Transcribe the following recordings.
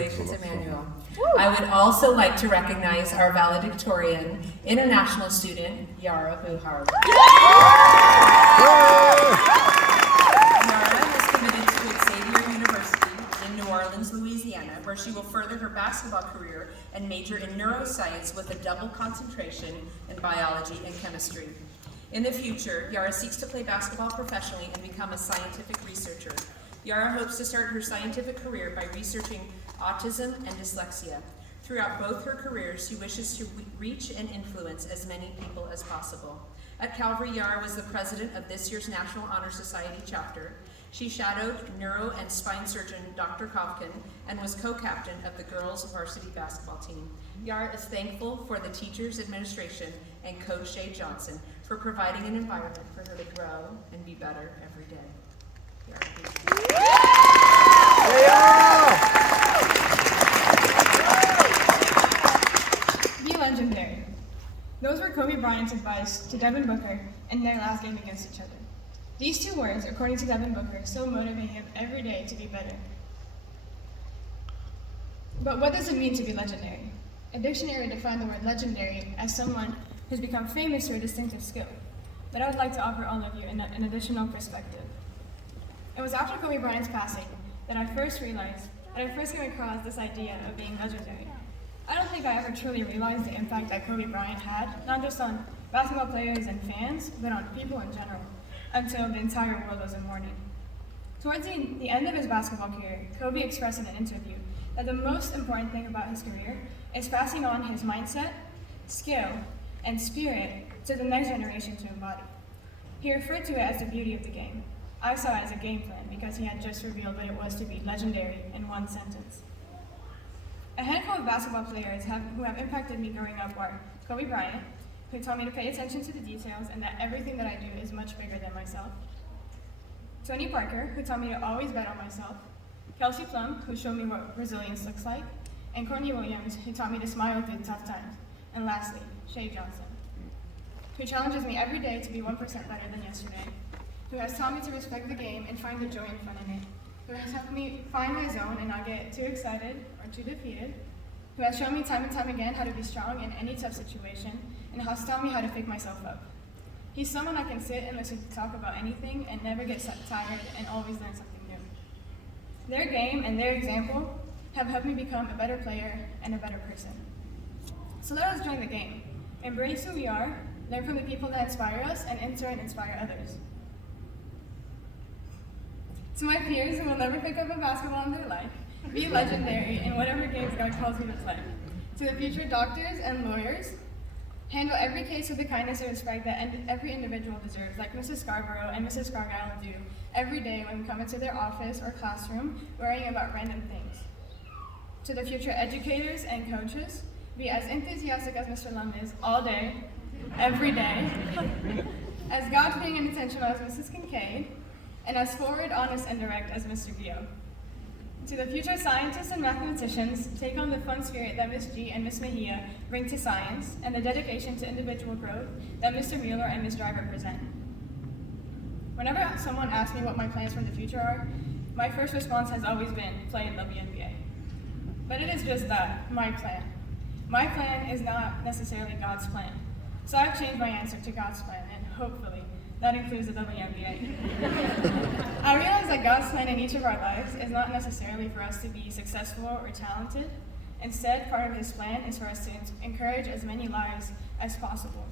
Congratulations, Emmanuel. I would also like to recognize our valedictorian, international student, Yara Buhar. Yara is committed to Xavier University in New Orleans, Louisiana, where she will further her basketball career and major in neuroscience with a double concentration in biology and chemistry. In the future, Yara seeks to play basketball professionally and become a scientific researcher. Yara hopes to start her scientific career by researching autism and dyslexia. Throughout both her careers, she wishes to reach and influence as many people as possible. At Calvary, Yara was the president of this year's National Honor Society chapter. She shadowed neuro and spine surgeon Dr. Kovkin and was co-captain of the girls' varsity basketball team. Yara is thankful for the teachers, administration, and Coach Shay Johnson for providing an environment for her to grow and be better every day. Yara, thank you. Be legendary. Those were Kobe Bryant's advice to Devin Booker in their last game against each other. These two words, according to Devin Booker, still motivate him every day to be better. But what does it mean to be legendary? A dictionary defined the word legendary as someone who's become famous for a distinctive skill. But I would like to offer all of you an additional perspective. It was after Kobe Bryant's passing that I first came across this idea of being legendary. I don't think I ever truly realized the impact that Kobe Bryant had, not just on basketball players and fans, but on people in general, until the entire world was in mourning. Towards the end of his basketball career, Kobe expressed in an interview that the most important thing about his career is passing on his mindset, skill, and spirit to the next generation to embody. He referred to it as the beauty of the game. I saw it as a game plan because he had just revealed what it was to be legendary in one sentence. A handful of basketball players who have impacted me growing up are Kobe Bryant, who taught me to pay attention to the details and that everything that I do is much bigger than myself. Tony Parker, who taught me to always bet on myself. Kelsey Plum, who showed me what resilience looks like. And Courtney Williams, who taught me to smile through tough times. And lastly, Shay Johnson, who challenges me every day to be 1% better than yesterday, who has taught me to respect the game and find the joy in fun in it, who has helped me find my zone and not get too excited or too defeated, who has shown me time and time again how to be strong in any tough situation, and has taught me how to pick myself up. He's someone I can sit and listen to talk about anything and never get tired and always learn something new. Their game and their example have helped me become a better player and a better person. So let us join the game, embrace who we are, learn from the people that inspire us, and in turn inspire others. To my peers who will never pick up a basketball in their life, be legendary in whatever games God calls you to play. To the future doctors and lawyers, handle every case with the kindness and respect that every individual deserves, like Mrs. Scarborough and Mrs. Cargyle do every day when we come into their office or classroom worrying about random things. To the future educators and coaches, be as enthusiastic as Mr. Lum is all day, every day, as God-fearing and intentional as Mrs. Kincaid, and as forward, honest, and direct as Mr. Gio. To the future scientists and mathematicians, take on the fun spirit that Ms. G and Ms. Mejia bring to science, and the dedication to individual growth that Mr. Mueller and Ms. Driver present. Whenever someone asks me what my plans for the future are, my first response has always been play in the WNBA. But it is just that, my plan. My plan is not necessarily God's plan. So I've changed my answer to God's plan, and hopefully, that includes the WNBA. I realize that God's plan in each of our lives is not necessarily for us to be successful or talented. Instead, part of His plan is for us to encourage as many lives as possible.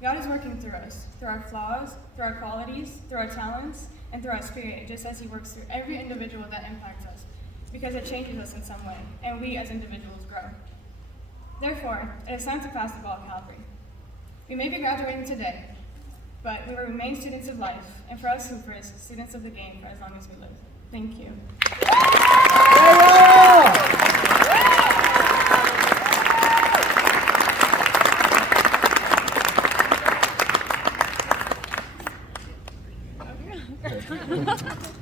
God is working through us, through our flaws, through our qualities, through our talents, and through our spirit, just as He works through every individual that impacts us, because it changes us in some way, and we as individuals grow. Therefore, it is time to pass the ball at Calvary. We may be graduating today, but we will remain students of life, and for us Hoopers, students of the game for as long as we live. Thank you. Okay.